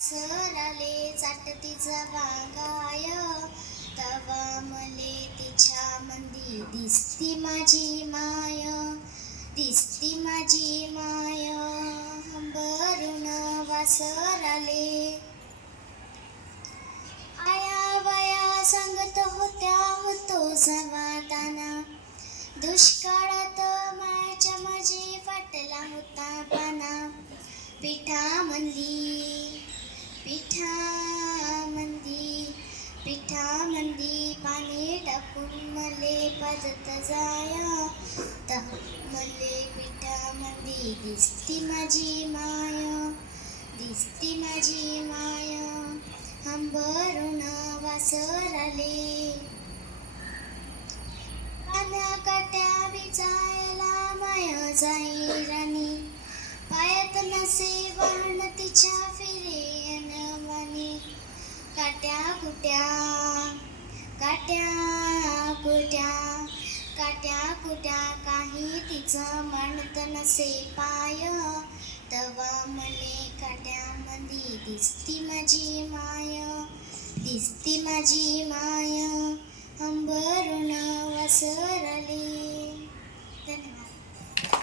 सरले चाटतीचा वांगाय तवा मले तिच्या मंदी दिसती माझी माय, दिसती माझी माय. हंबरून वासराले आया बाया सांगत होत्या होतो समाधाना. दुष्काळात मायाच्या माझी फाटला होता पाना. पिठामंदी पाणी टाकून मले पाजत जाय. मले पिठामंदी दिसती माझी माय, दिसती माझी माय. हंबरून वासराले काट्या विजायला माय जाई राणी. पायात नसे वाहन तिच्या फिरे अनवाणी. काट्या कुट्या काही तिचं मानत नसे पाय. तवा मले काट्यामंदी दिसती माझी माय, दिसती माझी माय. हंबरून वासराले. धन्यवाद.